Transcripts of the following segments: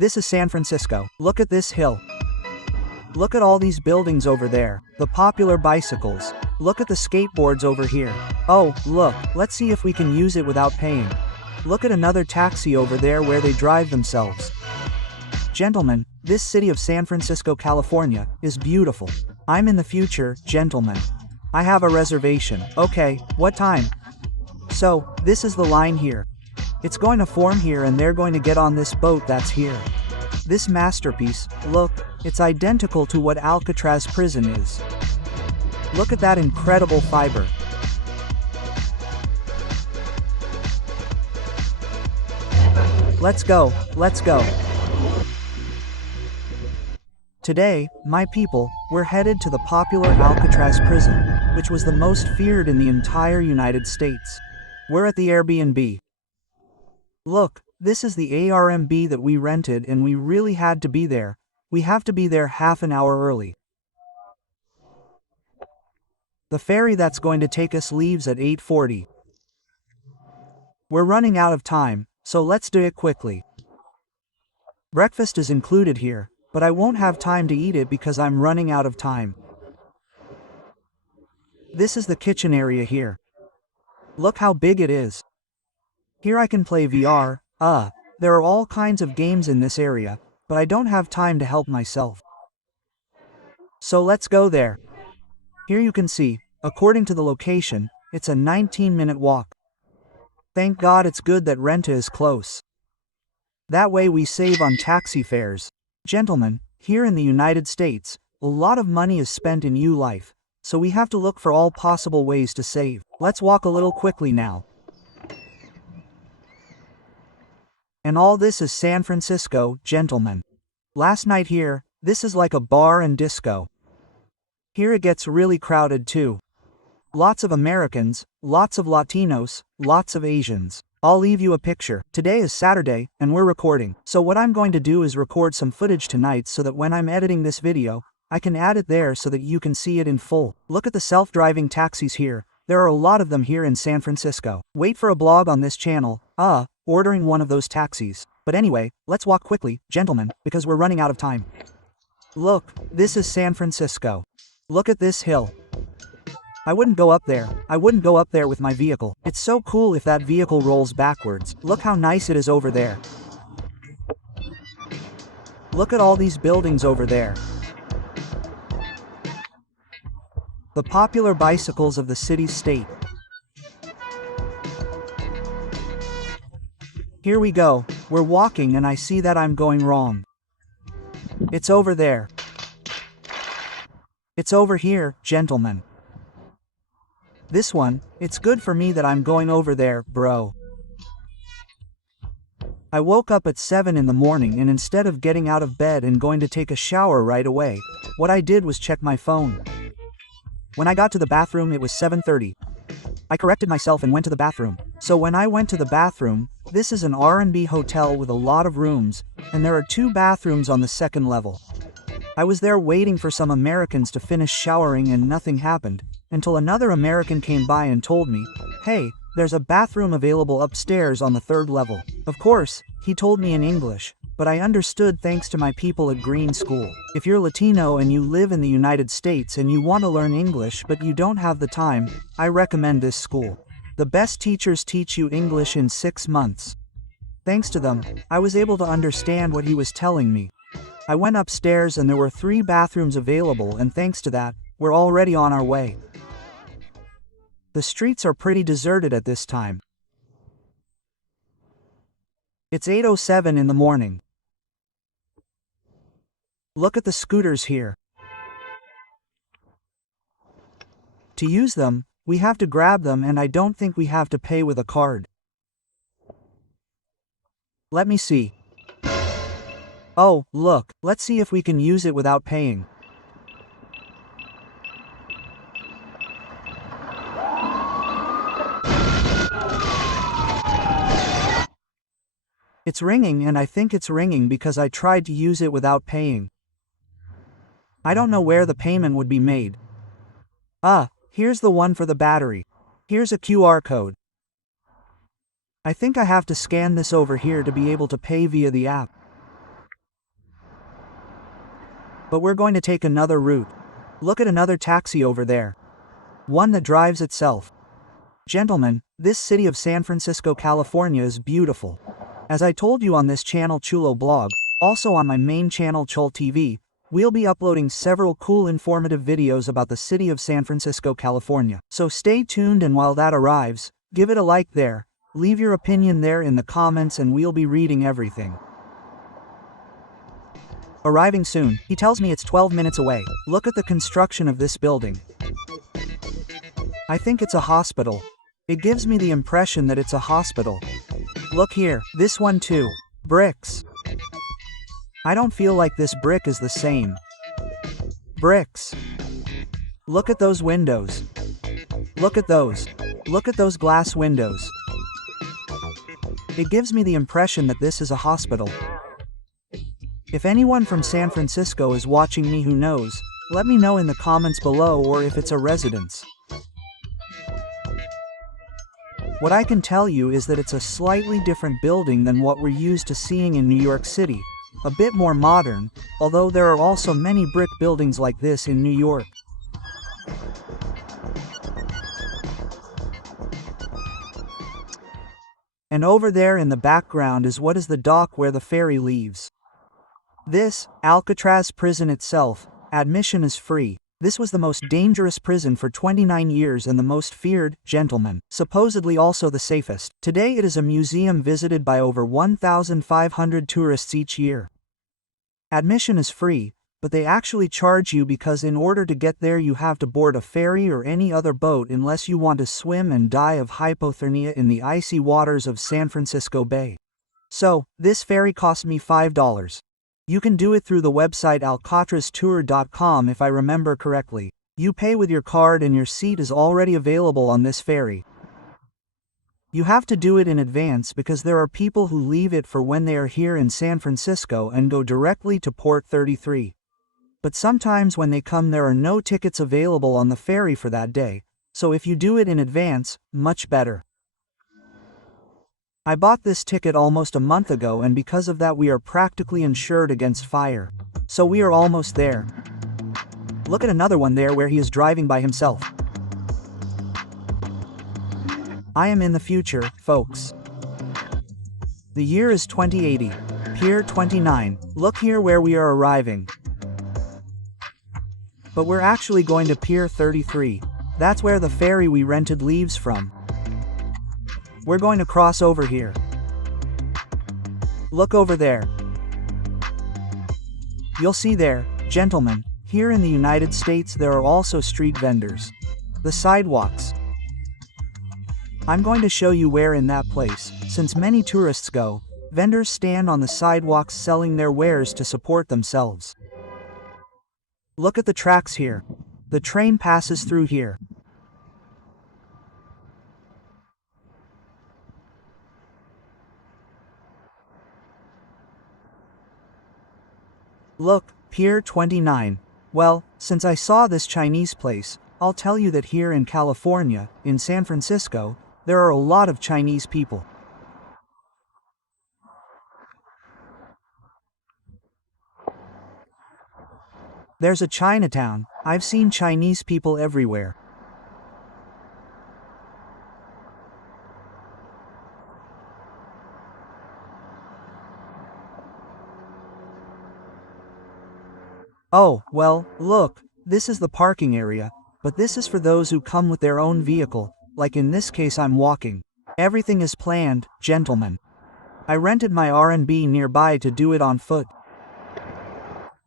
This is San Francisco. Look at this hill. Look at all these buildings over there, the popular bicycles. Look at the skateboards over here. Oh, look, let's see if we can use it without paying. Look at another taxi over there where they drive themselves. Gentlemen, this city of San Francisco, California, is beautiful. I'm in the future, gentlemen. I have a reservation. Okay, what time? So, this is the line here. It's going to form here and they're going to get on this boat that's here. This masterpiece, look, it's identical to what Alcatraz prison is. Look at that incredible fiber. Let's go, let's go. Today, my people, we're headed to the popular Alcatraz prison, which was the most feared in the entire United States. We're at the Airbnb. Look, this is the ARMB that we rented and we really had to be there. We have to be there half an hour early. The ferry that's going to take us leaves at 8:40. We're running out of time, so let's do it quickly. Breakfast is included here, but I won't have time to eat it because I'm running out of time. This is the kitchen area here. Look how big it is. Here I can play VR. There are all kinds of games in this area, but I don't have time to help myself. So let's go there. Here you can see, according to the location, it's a 19-minute walk. Thank God it's good that Renta is close. That way we save on taxi fares. Gentlemen, here in the United States, a lot of money is spent in life, so we have to look for all possible ways to save. Let's walk a little quickly now. And all this is San Francisco, gentlemen. Last night here, this is like a bar and disco. Here it gets really crowded too. Lots of Americans, lots of Latinos, lots of Asians. I'll leave you a picture. Today is Saturday, and we're recording. So what I'm going to do is record some footage tonight so that when I'm editing this video, I can add it there so that you can see it in full. Look at the self-driving taxis here. There are a lot of them here in San Francisco. Wait for a blog on this channel, ordering one of those taxis. But anyway, let's walk quickly, gentlemen, because we're running out of time. Look, this is San Francisco. Look at this hill. I wouldn't go up there. I wouldn't go up there with my vehicle. It's so cool if that vehicle rolls backwards. Look how nice it is over there. Look at all these buildings over there. The popular bicycles of the city's state. Here we go, we're walking and I see that I'm going wrong. It's over there. It's over here, gentlemen. This one, it's good for me that I'm going over there, bro. I woke up at 7 in the morning and instead of getting out of bed and going to take a shower right away, what I did was check my phone. When I got to the bathroom it was 7:30. I corrected myself and went to the bathroom. So when I went to the bathroom, this is an R&B hotel with a lot of rooms, and there are 2 bathrooms on the second level. I was there waiting for some Americans to finish showering and nothing happened, until another American came by and told me, "Hey, there's a bathroom available upstairs on the 3rd level." Of course, he told me in English, but I understood thanks to my people at Green School. If you're Latino and you live in the United States and you want to learn English but you don't have the time, I recommend this school. The best teachers teach you English in 6 months. Thanks to them, I was able to understand what he was telling me. I went upstairs and there were 3 bathrooms available, and thanks to that, we're already on our way. The streets are pretty deserted at this time. It's 8:07 in the morning. Look at the scooters here. To use them, we have to grab them, and I don't think we have to pay with a card. Let me see. Oh, look, let's see if we can use it without paying. It's ringing, and I think it's ringing because I tried to use it without paying. I don't know where the payment would be made. Here's the one for the battery. Here's a QR code. I think I have to scan this over here to be able to pay via the app. But we're going to take another route. Look at another taxi over there. One that drives itself. Gentlemen, this city of San Francisco, California is beautiful. As I told you on this channel Chulo blog, also on my main channel Chul TV, we'll be uploading several cool informative videos about the city of San Francisco, California. So stay tuned, and while that arrives, give it a like there, leave your opinion there in the comments, and we'll be reading everything. Arriving soon, he tells me it's 12 minutes away. Look at the construction of this building. I think it's a hospital. It gives me the impression that it's a hospital. Look here, this one too. Bricks. I don't feel like this brick is the same. Bricks. Look at those windows. Look at those. Look at those glass windows. It gives me the impression that this is a hospital. If anyone from San Francisco is watching me who knows, let me know in the comments below, or if it's a residence. What I can tell you is that it's a slightly different building than what we're used to seeing in New York City. A bit more modern, although there are also many brick buildings like this in New York. And over there in the background is what is the dock where the ferry leaves. This, Alcatraz prison itself, admission is free. This was the most dangerous prison for 29 years and the most feared, gentlemen, supposedly also the safest. Today it is a museum visited by over 1,500 tourists each year. Admission is free, but they actually charge you because in order to get there you have to board a ferry or any other boat unless you want to swim and die of hypothermia in the icy waters of San Francisco Bay. So, this ferry cost me $5. You can do it through the website alcatraztour.com if I remember correctly. You pay with your card and your seat is already available on this ferry. You have to do it in advance because there are people who leave it for when they are here in San Francisco and go directly to Port 33. But sometimes when they come there are no tickets available on the ferry for that day, so if you do it in advance, much better. I bought this ticket almost a month ago, and because of that we are practically insured against fire. So we are almost there. Look at another one there where he is driving by himself. I am in the future, folks. The year is 2080. Pier 29. Look here where we are arriving. But we're actually going to Pier 33. That's where the ferry we rented leaves from. We're going to cross over here. Look over there. You'll see there, gentlemen, here in the United States there are also street vendors. The sidewalks. I'm going to show you where in that place, since many tourists go, vendors stand on the sidewalks selling their wares to support themselves. Look at the tracks here. The train passes through here. Look, Pier 29. Well, since I saw this Chinese place, I'll tell you that here in California, in San Francisco, there are a lot of Chinese people. There's a Chinatown. I've seen Chinese people everywhere. Oh, well, look, this is the parking area, but this is for those who come with their own vehicle, like in this case I'm walking. Everything is planned, gentlemen. I rented my R&B nearby to do it on foot.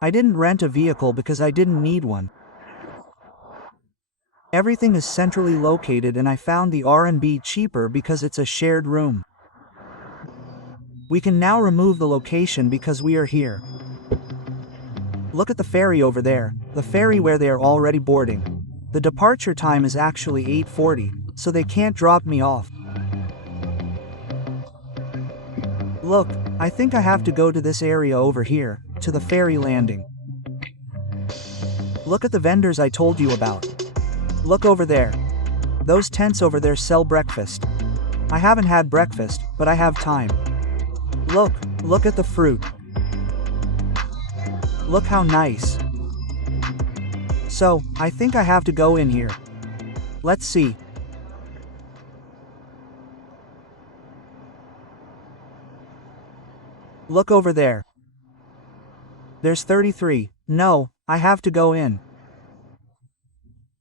I didn't rent a vehicle because I didn't need one. Everything is centrally located, and I found the R&B cheaper because it's a shared room. We can now remove the location because we are here. Look at the ferry over there, the ferry where they are already boarding. The departure time is actually 8:40, so they can't drop me off. Look, I think I have to go to this area over here, to the ferry landing. Look at the vendors I told you about. Look over there. Those tents over there sell breakfast. I haven't had breakfast, but I have time. Look at the fruit. Look how nice. So, I think I have to go in here. Let's see. Look over there. There's 33. No, I have to go in.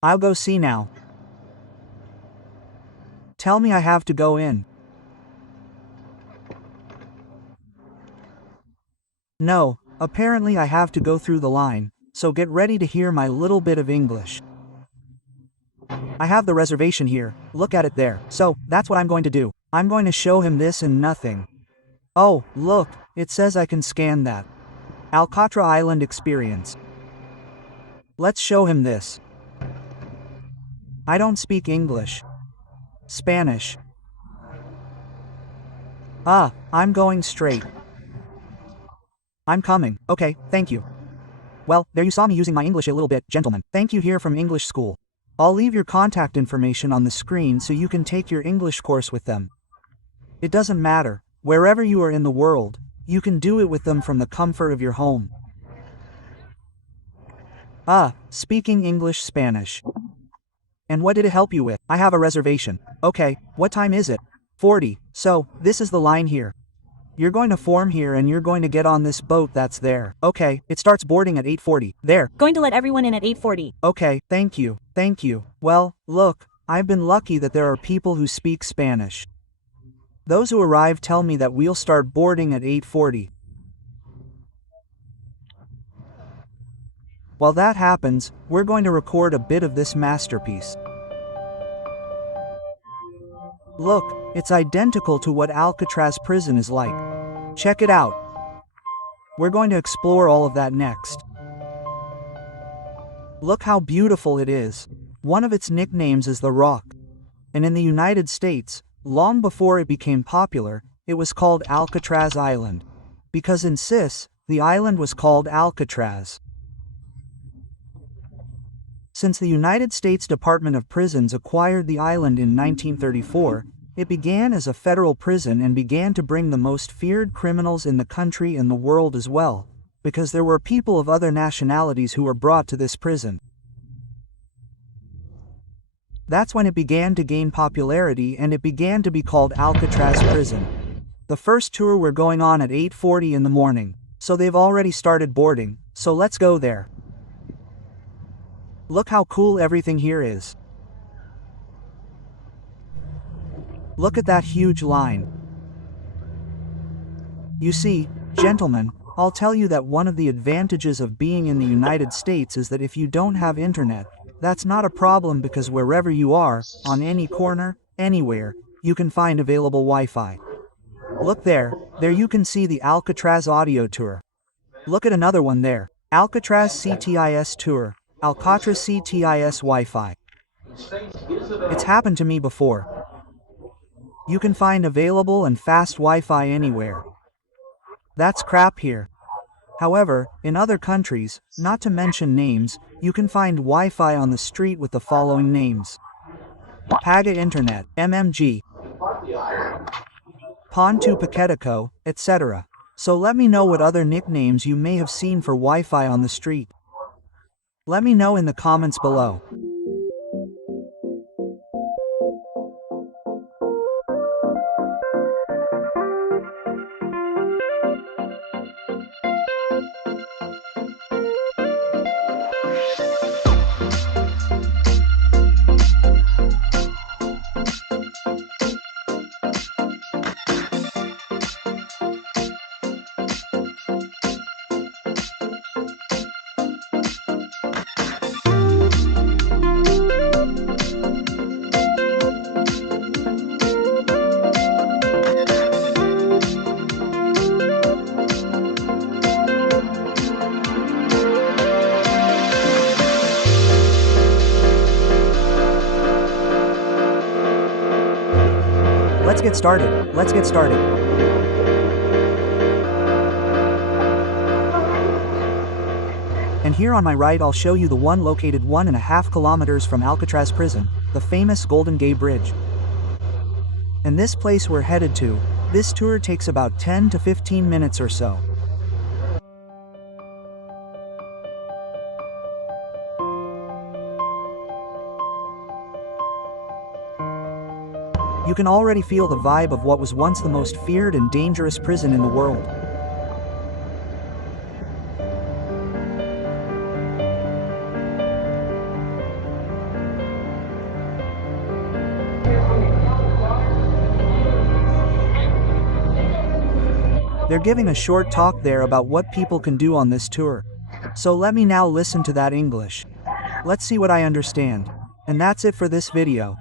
I'll go see now. Tell me I have to go in. No, apparently I have to go through the line, so get ready to hear my little bit of English. I have the reservation here, look at it there, so, that's what I'm going to do. I'm going to show him this and nothing. Oh, look, it says I can scan that. Alcatraz Island experience. Let's show him this. I don't speak English. Spanish. I'm going straight. I'm coming. Okay, thank you. Well, there you saw me using my English a little bit, gentlemen. Thank you here from English School. I'll leave your contact information on the screen so you can take your English course with them. It doesn't matter. Wherever you are in the world, you can do it with them from the comfort of your home. Speaking English Spanish. And what did it help you with? I have a reservation. Okay, what time is it? 40. So, this is the line here. You're going to form here and you're going to get on this boat that's there. Okay, it starts boarding at 8:40. There. Going to let everyone in at 8:40. Okay, thank you. Thank you. Well, look, I've been lucky that there are people who speak Spanish. Those who arrive tell me that we'll start boarding at 8:40. While that happens, we're going to record a bit of this masterpiece. Look, it's identical to what Alcatraz prison is like. Check it out. We're going to explore all of that next. Look how beautiful it is. One of its nicknames is the Rock. And in the United States, long before it became popular, it was called Alcatraz Island. Because in CIS, the island was called Alcatraz. Since the United States Department of Prisons acquired the island in 1934, it began as a federal prison and began to bring the most feared criminals in the country and the world as well, because there were people of other nationalities who were brought to this prison. That's when it began to gain popularity and it began to be called Alcatraz Prison. The first tour we're going on at 8:40 in the morning, so they've already started boarding, so let's go there. Look how cool everything here is. Look at that huge line. You see, gentlemen, I'll tell you that one of the advantages of being in the United States is that if you don't have internet, that's not a problem because wherever you are, on any corner, anywhere, you can find available Wi-Fi. Look there you can see the Alcatraz audio tour. Look at another one there, Alcatraz CTIS tour. Alcatraz CTIS Wi-Fi. It's happened to me before. You can find available and fast Wi-Fi anywhere. That's crap here. However, in other countries, not to mention names, you can find Wi-Fi on the street with the following names. Paga Internet, MMG, Pontu Paquetico, etc. So let me know what other nicknames you may have seen for Wi-Fi on the street. Let me know in the comments below. Let's get started. And here on my right I'll show you the one located 1.5 kilometers from Alcatraz prison, the famous Golden Gate Bridge. And this place we're headed to, this tour takes about 10 to 15 minutes or so. You can already feel the vibe of what was once the most feared and dangerous prison in the world. They're giving a short talk there about what people can do on this tour. So let me now listen to that English. Let's see what I understand. And that's it for this video.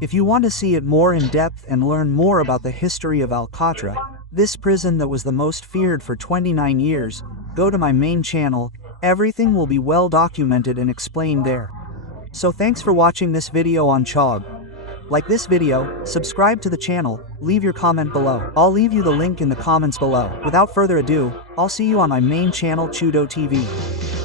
If you want to see it more in depth and learn more about the history of Alcatraz, this prison that was the most feared for 29 years, go to my main channel. Everything will be well documented and explained there. So thanks for watching this video on Chog. Like this video, subscribe to the channel, leave your comment below. I'll leave you the link in the comments below. Without further ado, I'll see you on my main channel Chudo TV.